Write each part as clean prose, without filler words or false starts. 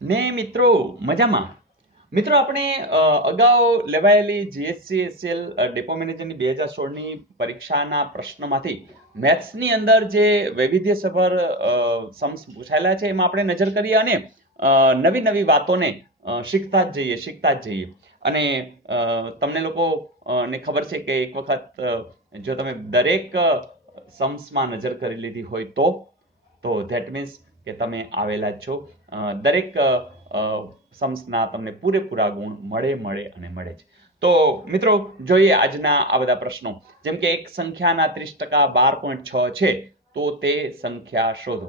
ને મિત્રો મજામાં. મિત્રો આપણે અગાઉ લેવાયેલી જીએસસીએસએલ ડેપો મેનેજરની 2016ની પરીક્ષાના પ્રશ્નમાંથી મેથ્સની અંદર જે વૈવિધ્યસભર સમ્સ પૂછાયેલા છે એમાં આપણે નજર કરીએ અને નવી નવી વાતોને શીખતા જ જઈએ. અને તમને લોકોને ખબર છે કે એક વખત જો તમે દરેક સમ્સમાં નજર કરી લીધી હોય તો ધેટ મીન્સ કે તમે આવેલા જ છો. દરેક સમ્સના તમને પૂરેપૂરા ગુણ મળે છે. તો મિત્રો જોઈએ આજના આ બધા પ્રશ્નો. જેમ કે એક સંખ્યાના 30% 12.6 છે તો તે સંખ્યા શોધો.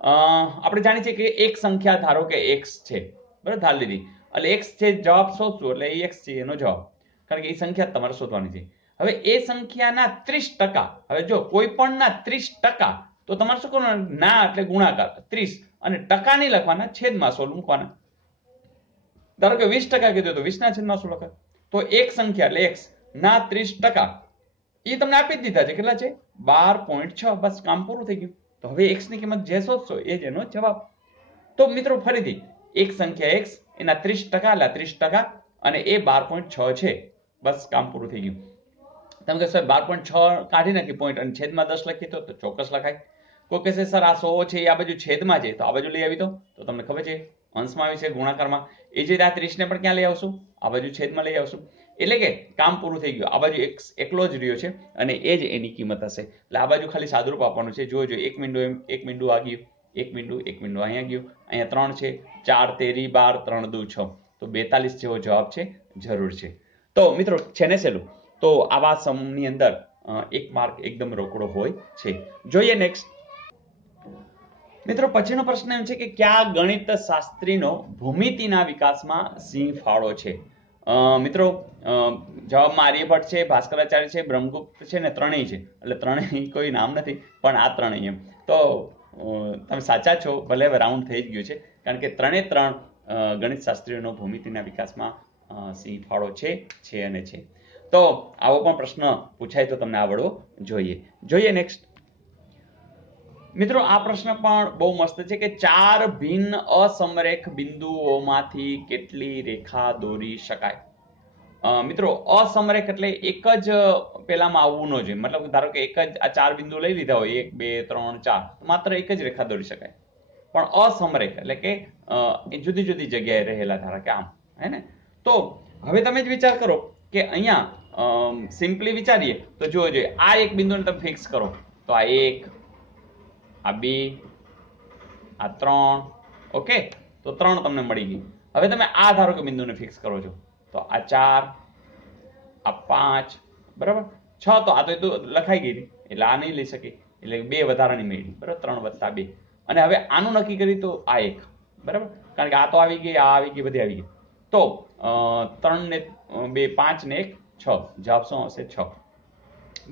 આપણે જાણીએ છીએ કે એક સંખ્યા ધારો કે x છે, બરાબર, ધાર લીધી એટલે x છે જવાબ શોધશું એટલે એ x છે એનો જવાબ, કારણ કે એ સંખ્યા તમારે શોધવાની છે. હવે એ સંખ્યાના 30%, હવે જો કોઈ પણ ના 30%, તો તમારે શું કરવાનું? ના એટલે ગુણાકાર 30 અને ટકા નહીં લખવાના, છેદમાં 16 મૂકવાના. ધારો કે 20% કીધું તો 20 ના છેદમાં 16 લખાય. તો એક સંખ્યા એટલે x ના 30% એ તમને આપી જ દીધા છે. કેટલા છે? 12.6. બસ કામ પૂરું થઈ ગયું. તો હવે x ની કિંમત જે શોધશો એ જ એનો જવાબ. તો મિત્રો ફરીથી એક સંખ્યા x એના 30% એટલે 30% અને એ 12.6 છે. બસ કામ પૂરું થઈ ગયું. તમે કહેશો 12.6 કાઢી નાખી પોઈન્ટ અને છેદમાં 10 લખી તો ચોક્કસ લખાય. કોઈ કહેશે સર આ 100 છે એ આ બાજુ છેદમાં છે તો આ બાજુ લઈ આવી તો તમને ખબર છે અંશમાં આવી છે ગુણાકારમાં. એ જે આ 30 ને પણ ક્યાં લઈ આવશું? આ બાજુ છેદમાં લઈ આવશું. એટલે કે કામ પૂરું થઈ ગયું. આ બાજુ એકલો જ રહ્યો છે અને એ જ એની કિંમત હશે. એટલે આ બાજુ ખાલી સાદુરૂપ આપવાનું છે. જોજો એક મીંડું આ ગયું, એક મીંડું અહીંયા ગયું, અહીંયા 3 છે, 4 તેરી 12, 3 દુ 6, તો 42 જેવો જવાબ છે, જરૂર છે. તો મિત્રો છે ને સહેલું. તો આવા સમની અંદર એક માર્ક એકદમ રોકડો હોય છે. જોઈએ નેક્સ્ટ. મિત્રો પછીનો પ્રશ્ન એમ છે કે કયા ગણિત શાસ્ત્રીનો ભૂમિતિના વિકાસમાં સિંહ ફાળો છે? મિત્રો જવાબમાં આર્યભટ્ટ છે, ભાસ્કરાચાર્ય છે, બ્રહ્મગુપ્ત છે ને ત્રણેય છે. એટલે ત્રણેય કોઈ નામ નથી પણ આ ત્રણેય એમ. તો તમે સાચા છો, ભલે રાઉન્ડ થઈ જ ગયું છે, કારણ કે ત્રણ ગણિત શાસ્ત્રીઓનો ભૂમિતિના વિકાસમાં સિંહ ફાળો છે અને છે. તો આવો પણ પ્રશ્ન પૂછાય તો તમને આવડવો જોઈએ નેક્સ્ટ. મિત્રો આ પ્રશ્ન પણ બહુ મસ્ત છે કે 4 ભિન્ન અસમરેખ બિંદુઓમાંથી કેટલી રેખા દોરી શકાય? મિત્રો અસમરેખ એટલે એક જ પેલામાં આવવું ન જોઈએ. મતલબ ધારો કે એક જ આ 4 બિંદુ લઈ લીધા હોય, 1 2 3 4, માત્ર એક જ રેખા દોરી શકાય. પણ અસમરેખ એટલે કે જુદી જુદી જગ્યાએ રહેલા, ધારો કે આમ, હે ને? તો હવે તમે જ વિચાર કરો કે અહીંયા સિમ્પલી વિચારીએ તો જુઓ જોઈએ, આ એક બિંદુને તમે ફિક્સ કરો તો આ 1, આ 2, આ 3, ઓકે, તો 3 તમને મળી ગઈ. હવે તમે આ ધારો કે બિંદુને ફિક્સ કરો છો તો આ 4, આ 5, બરાબર, 6 તો આ તો લખાઈ ગઈ એટલે આ નહીં લઈ શકી, એટલે 2 વધારાની મળી, બરાબર, 3 + 2. અને હવે આનું નક્કી કરી તો આ 1, બરાબર, કારણ કે આ તો આવી ગઈ, આ આવી ગઈ, બધી આવી ગઈ. તો 3 ને 2 5 ને 1 6, જવાબ શું આવશે? 6.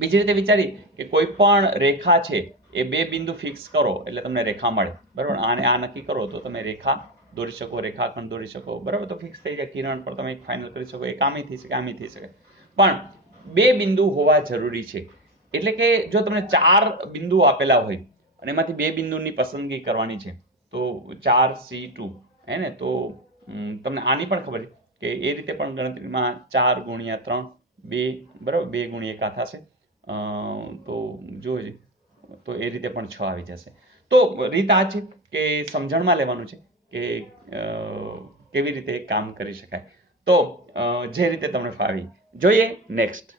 બીજી રીતે વિચારી કે કોઈ પણ રેખા છે એ 2 બિંદુ ફિક્સ કરો એટલે તમને રેખા મળે, બરાબર. આને આ નક્કી કરો તો તમે રેખા દોરી શકો, રેખાખંડ દોરી શકો, બરાબર. તો ફિક્સ થઈ જાય. કિરણ પર તમે ફાઇનલ કરી શકો, એક આમ થઈ શકે, આમ થઈ શકે. પણ 2 બિંદુ હોવા જરૂરી છે. એટલે કે જો તમને 4 બિંદુ આપેલા હોય અને એમાંથી 2 બિંદુની પસંદગી કરવાની છે તો 4C2, હે ને? તો તમને આની પણ ખબર છે કે એ રીતે પણ ગણતરીમાં 4 × 3 2, બરાબર, 2 × 1 આ થશે. તો જોજો, તો એ રીતે પણ 6 આવી જશે. તો રીત આ છે કે સમજણમાં લેવાનું છે કે કેવી રીતે કામ કરી શકાય. તો જે રીતે તમને ફાવી. જોઈએ નેક્સ્ટ.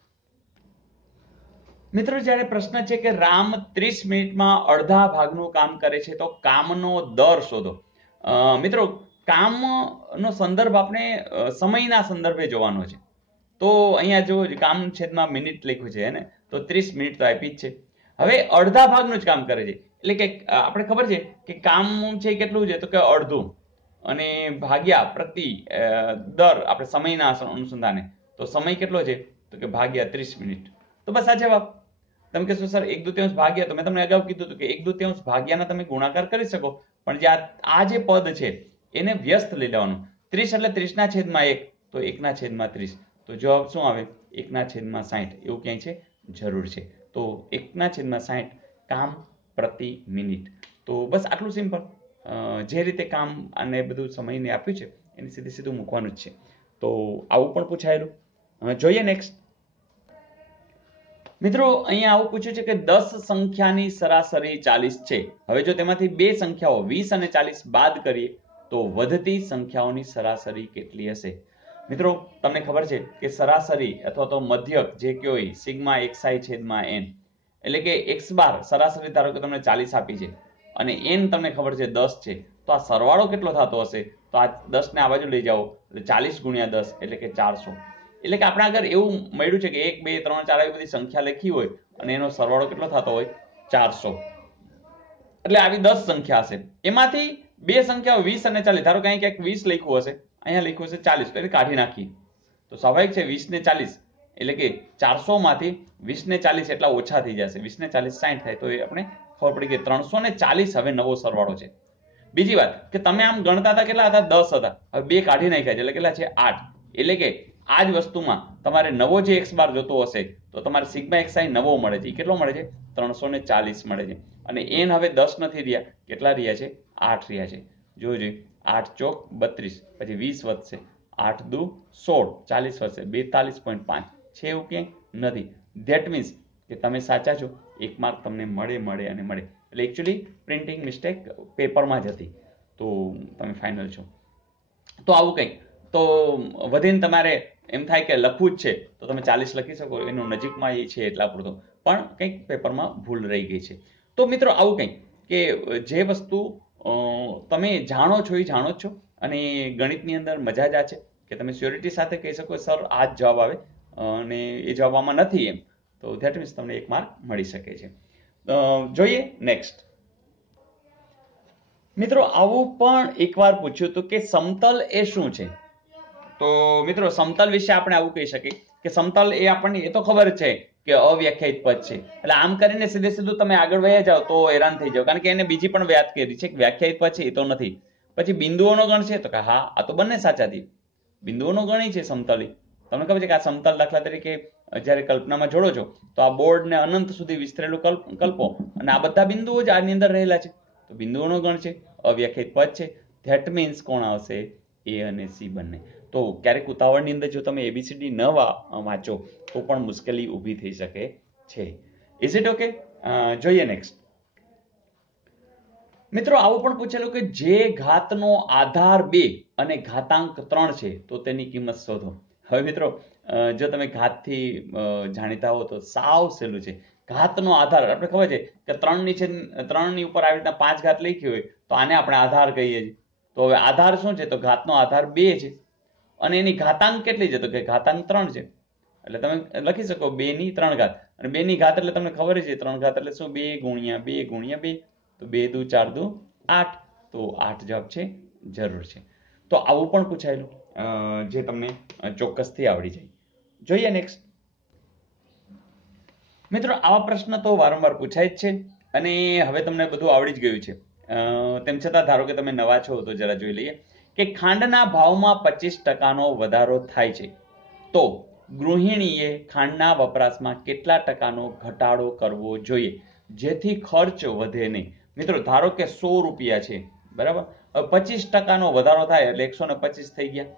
મિત્રો જ્યારે પ્રશ્ન છે કે રામ 30 મિનિટમાં અડધા ભાગનું કામ કરે છે તો કામનો દર શોધો. મિત્રો કામનો સંદર્ભ આપણે સમયના સંદર્ભે જોવાનો છે. તો અહીંયા જો કામ છેદમાં મિનિટ લખ્યું છે, ને? તો 30 મિનિટ તો આપી જ છે. હવે અડધા ભાગનું જ કામ કરે છે એટલે કે આપણે ખબર છે કે કામ છે કેટલું છે તો કે અડધું, અને ભાગ્યા પ્રતિ દર આપણે સમયના અનુસંધાને તો સમય કેટલો છે તો કે ભાગ્યા 30 મિનિટ. તો બસ આ જવાબ. તમે કહેશો સર 1/2 ભાગ્યા, તો મેં તમને અગાઉ કીધું હતું કે 1/2 ભાગ્યાના તમે ગુણાકાર કરી શકો, પણ જે આ જે પદ છે એને વ્યસ્ત લઈ લેવાનું. 30 એટલે 30/1, તો 1/30. તો જવાબ શું આવે? 1/60. એવું ક્યાંય છે? જરૂર છે. તો 1/60 કામ પ્રતિ મિનિટ. તો બસ આટલું સિમ્પલ. જે રીતે કામ અને બધું સમયને આપ્યું છે એની સીધું મૂકવાનું જ છે. તો આવું પણ પૂછાયેલું. જોઈએ નેક્સ્ટ. મિત્રો અહીંયા આવું પૂછ્યું છે કે 10 સંખ્યાની સરાસરી 40 છે. હવે જો તેમાંથી બે સંખ્યાઓ 20 અને 40 બાદ કરીએ તો વધતી સંખ્યાઓની સરાસરી કેટલી હશે? મિત્રો તમને ખબર છે કે સરાસરી અથવા તો મધ્યક જે કહેવાય સિગ્મા xi છેદમાં n, એટલે કે x બાર સરાસરી ધારો કે તમને 40 આપી છે અને n તમને ખબર છે 10 છે, તો આ સરવાળો કેટલો થતો હશે? તો આ 10 ને આ બાજુ લઈ જાઓ એટલે 40 ગુણ્યા 10 એટલે કે 400. એટલે કે આપણે આગળ એવું મળ્યું છે કે 1 2 3 4 આવી બધી સંખ્યા લખી હોય અને એનો સરવાળો કેટલો થતો હોય? 400. એટલે આવી 10 સંખ્યા હશે, એમાંથી બે સંખ્યાઓ 20 અને 40, ધારો કે અહીં ક્યાંક 20 લખ્યું હશે, અહીંયા લખ્યું હશે 40, એટલે કાઢી નાખી તો સ્વાભાવિક છે 20 ને 40 એટલે કે 400 માંથી 20 ને 40 એટલા ઓછા થઈ જશે. 20 ને 40 60 થાય તો એ આપણે ખબર પડી કે 340 હવે નવો સરવાળો છે. બીજી વાત કે તમે આમ ગણતા હતા કેટલા હતા? 10 હતા, હવે બે કાઢી નાખ્યા છે એટલે કેટલા છે? 8. એટલે કે આ જ વસ્તુમાં તમારે નવો જે x બાર જોતો હશે તો તમારે સિગ્મા xi નવો મળે છે. કેટલો મળે છે? 340 મળે છે. અને n હવે 10 નથી રહ્યા, કેટલા રહ્યા છે? 8 રહ્યા છે. જોજો 8 ચોક 32, પછી 20 વધશે, 8 દુ 16, 40 વધશે, 42.5 છે એવું ક્યાંય નથી. ધેટ મીન્સ કે તમે સાચા છો, 1 માર્ક તમને મળે અને મળે. એટલે એકચ્યુઅલી પ્રિન્ટિંગ મિસ્ટેક પેપરમાં જ હતી, તો તમે ફાઇનલ છો. તો આવું કંઈક તો વધીને તમારે એમ થાય કે લખવું જ છે તો તમે 40 લખી શકો, એનું નજીકમાં એ છે એટલા પૂરતો, પણ કંઈક પેપરમાં ભૂલ રહી ગઈ છે. તો મિત્રો આવું કંઈક કે જે વસ્તુ તમે જાણો છો એ જાણો જ છો, અને ગણિતની અંદર મજા જ આ છે કે તમે સ્યોરિટી સાથે કહી શકો સર આ જ જવાબ આવે અને એ જવાબ આમાં નથી એમ, તો ધેટ મીન્સ તમને 1 માર્ક મળી શકે છે. જોઈએ નેક્સ્ટ. મિત્રો આવું પણ એકવાર પૂછ્યું હતું કે સમતલ એ શું છે? તો મિત્રો સમતલ વિશે આપણે આવું કહી શકીએ કે સમતલ એ આપણને એ તો ખબર છે કે અવ્યાખ્યાયિત પદ છે. એટલે આમ કરીને સીધું તમે આગળ વહ્યા જાઓ તો હેરાન થઈ જાઓ, કારણ કે એને બીજી પણ વાત કરી છે કે વ્યાખ્યાયિત પદ છે એ તો નથી. પછી બિંદુઓનો ગણ છે તો કે હા આ તો બંને સાચા થયું, બિંદુઓનો ગણ છે સમતલી. તમને ખબર છે કે આ સમતલ દાખલા તરીકે જ્યારે કલ્પનામાં જોડો છો તો આ બોર્ડને અનંત સુધી વિસ્તરેલું કલ્પો અને આ બધા બિંદુઓ જ આની અંદર રહેલા છે, તો બિંદુઓનો ગણ છે, અવ્યાખ્યાયિત પદ છે. ધેટ મીન્સ કોણ આવશે? એ અને સી બંને. તો ક્યારેક ઉતાવળની અંદર જો તમે એબીસીડી ન વાંચો તો પણ મુશ્કેલી ઊભી થઈ શકે છે. Is it okay? જોઈએ નેક્સ્ટ. મિત્રો આવું પણ પૂછેલું કે જે ઘાતનો આધાર 2 અને ઘાતાંક 3 છે તો તેની કિંમત શોધો. હવે મિત્રો જો તમે ઘાતથી જાણીતા હો તો સાવ સહેલું છે. ઘાતનો આધાર આપણે ખબર છે કે 3 ની ઉપર આવી રીતના 5 ઘાત લખી હોય તો આને આપણે આધાર કહીએ છીએ. તો હવે આધાર શું છે? તો ઘાતનો આધાર 2 છે અને એની ઘાતાંક કેટલી છે? તો કે ઘાતાંક 3 છે. એટલે તમે લખી શકો 2 ની 3 ઘાત, અને 2 ની ઘાત એટલે તમને ખબર છે 3 ઘાત એટલે શું? 2 ગુણ્યા 2 ગુણ્યા 2, તો 2 દુ 4 દુ 8, તો 8 જવાબ છે, જરૂર છે. તો આવું પણ પૂછાયેલું જે તમને ચોક્કસથી આવડી જાય. જોઈએ નેક્સ્ટ. મિત્રો આવા પ્રશ્ન તો વારંવાર પૂછાય જ છે અને હવે તમને બધું આવડી જ ગયું છે. તેમ છતાં ધારો કે તમે નવા છો તો જરા જોઈ લઈએ કે ખાંડના ભાવમાં 25% વધારો થાય છે તો ગૃહિણીએ ખાંડના વપરાશમાં કેટલા ટકાનો ઘટાડો કરવો જોઈએ જેથી ખર્ચ વધે નહીં? મિત્રો ધારો કે 100 રૂપિયા છે, બરાબર, 25%નો વધારો થાય એટલે 125 થઈ ગયા.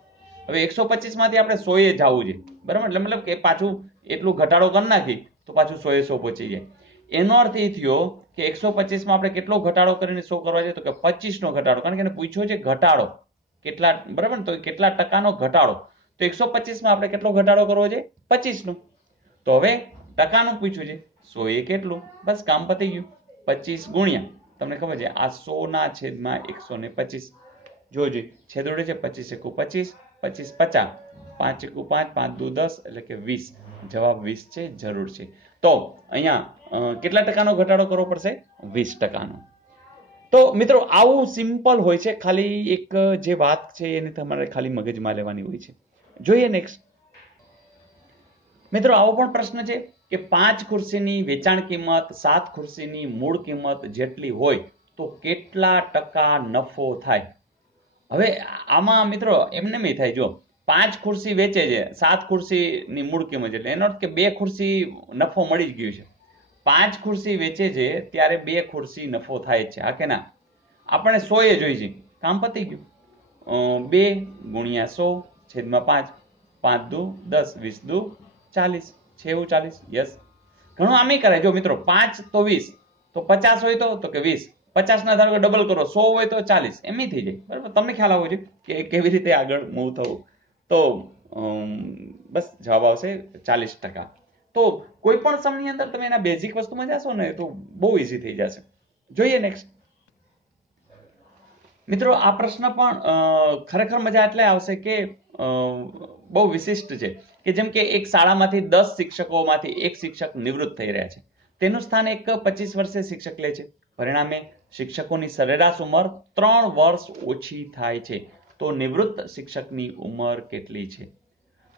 હવે 125 માંથી આપણે 100 એ જવું છે, બરાબર, એટલે મતલબ કે પાછું એટલું ઘટાડો કરી નાખી તો પાછું 100 એ 100 પહોંચી જાય. એનો અર્થ એ થયો કે 125 માં આપણે કેટલો ઘટાડો કરીને 100 કરવા જોઈએ? તો કે 25 નો ઘટાડો, કારણ કે એને પૂછ્યો છે ઘટાડો કેટલા, બરાબર, તો કેટલા ટકાનો ઘટાડો, તો 125 માં આપણે કેટલો ઘટાડો કરવો છે? 25 નો. તો હવે ટકાનું પૂછ્યું છે, 100 એ કેટલું? બસ કામ પતી ગયું. 25 ગુણ્યા તમને ખબર છે આ 100 ના છેદમાં 125, જોજો છેદ ઉડે છે, 25 એકુ 25, 25 50, 5 એકુ 5, 5 દુ 10 એટલે કે 20. જવાબ 20 છે, જરૂર છે. તો અહીંયા કેટલા ટકાનો ઘટાડો કરવો પડશે? 20%નો. તો મિત્રો આવું સિમ્પલ હોય છે, ખાલી એક જે વાત છે એને તમારે ખાલી મગજમાં લેવાની હોય છે. જોઈએ નેક્સ્ટ. મિત્રો આવો પણ પ્રશ્ન છે કે 5 ખુરશીની વેચાણ કિંમત 7 ખુરશીની મૂળ કિંમત જેટલી હોય તો કેટલા ટકા નફો થાય? હવે આમાં મિત્રો એમને મેં થાય, જો 5 ખુરશી વેચે છે, 7 ખુરશીની મૂળ કિંમત, એટલે એનો અર્થ કે 2 ખુરશી નફો મળી જ ગયું છે. 5 ખુરશી વેચે છે ત્યારે 2 ખુરશી નફો થાય છે, હા કે ના? આપણે 100 એ જોઈ છે, કામ પતી ગયું. 2 ગુણ્યા 100 છેદમાં 5, 5 દુ 10, 20 દુ 40 છે, એવું 40. યસ, ઘણું આમે કરાય. જો મિત્રો 5 તો 20, તો 50 હોય તો કે 20, 50 ના ધારો કે ડબલ કરો, 100 હોય તો 40, એમ થઈ જાય. બરાબર, તમને ખ્યાલ આવવો જોઈએ કે કેવી રીતે આગળ મૂવ થવું. તો બસ જવાબ આવશે 40%. તો કોઈ પણ સમની અંદર તમે એના બેઝિક વસ્તુમાં જશો ને તો બહુ ઈઝી થઈ જશે. જોઈએ નેક્સ્ટ. મિત્રો આ પ્રશ્ન પણ ખરેખર મજા એટલે આવશે કે બહુ વિશિષ્ટ છે કે જેમ કે એક શાળામાંથી 10 શિક્ષકોમાંથી એક શિક્ષક નિવૃત્ત થઈ રહ્યા છે. તેનું સ્થાન એક 25 વર્ષીય શિક્ષક લે છે. પરિણામે શિક્ષકોની સરેરાશ ઉંમર 3 વર્ષ ઓછી થાય છે. તો નિવૃત્ત શિક્ષકની ઉંમર કેટલી છે?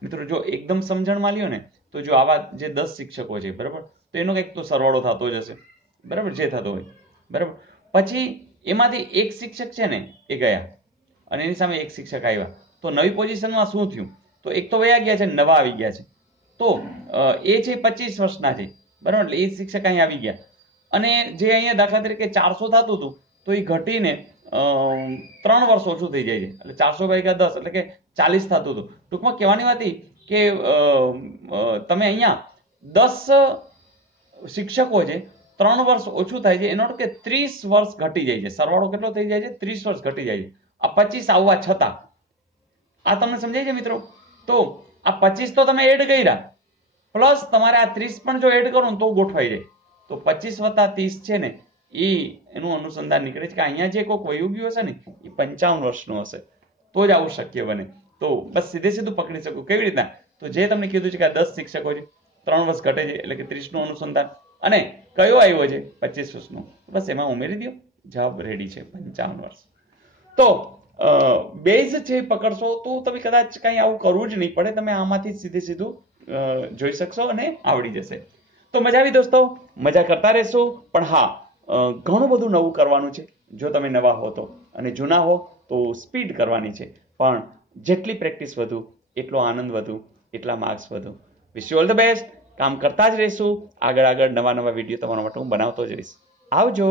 મિત્રો જો એકદમ સમજણમાં લ્યો ને તો જો આવા જે 10 શિક્ષકો છે, બરાબર, તો એનો કંઈક તો સરવાળો થતો જ હશે, બરાબર, જે થતો હોય, બરાબર. પછી એમાંથી એક શિક્ષક છે ને એ ગયા અને એની સામે એક શિક્ષક આવ્યા, તો નવી પોઝિશનમાં શું થયું? તો એક તો વયા ગયા છે, નવા આવી ગયા છે. તો એ છે 25 વર્ષના છે, બરાબર, એટલે એ શિક્ષક અહીં આવી ગયા અને જે અહીંયા દાખલા તરીકે 400 થતું હતું તો એ ઘટીને 3 વર્ષ ઓછું થઈ જાય છે, એટલે 400 ભાગ્યા 10 એટલે કે 40 થતું હતું. ટૂંકમાં કહેવાની વાત એ કે તમે અહીંયા 10 શિક્ષકો છે, 3 વર્ષ ઓછું થાય છે, એનો અર્થ કે 30 વર્ષ ઘટી જાય છે. સરવાળો કેટલો થઈ જાય છે? 30 વર્ષ ઘટી જાય છે. આ 25 આવવા છતાં આ તમને સમજાય છે મિત્રો? તો આ 25 તો તમે એડ કર્યા, પ્લસ તમારે આ 30 પણ જો એડ કરો ને તો ગોઠવાઈ જાય. તો 25 વત્તા 30 છે ને એનું અનુસંધાન નીકળે છે કે અહીંયા જે કોઈક વયું ગયું હશે ને એ 55 વર્ષનું હશે, તો જ આવું શક્ય બને. તો બસ સીધે સીધું પકડી શકો. કેવી રીતના? તો જે તમને કીધું છે કે આ 10 શિક્ષકો છે, 3 વર્ષ ઘટે છે એટલે કે 30 નું અનુસંધાન, અને કયો આવ્યો છે 25 વર્ષનો, બસ એમાં ઉમેરી દો, જવાબ રેડી છે 55 વર્ષ. તો બેઝ છે પકડશો તો તમે કદાચ કઈ આવું કરવું જ નહીં પડે, તમે આમાંથી સીધે સીધું જોઈ શકશો અને આવડી જશે. તો મજા આવી દોસ્તો, મજા કરતા રહેશો. પણ હા, ઘણું બધું નવું કરવાનું છે જો તમે નવા હો તો, અને જૂના હો તો સ્પીડ કરવાની છે. પણ જેટલી પ્રેક્ટિસ વધુ એટલો આનંદ વધુ, એટલા માર્ક્સ વધુ. Wish you all the best. કામ કરતા જ રહીશું. આગળ નવા વિડીયો તમારા માટે હું બનાવતો જ રહીશ. આવજો.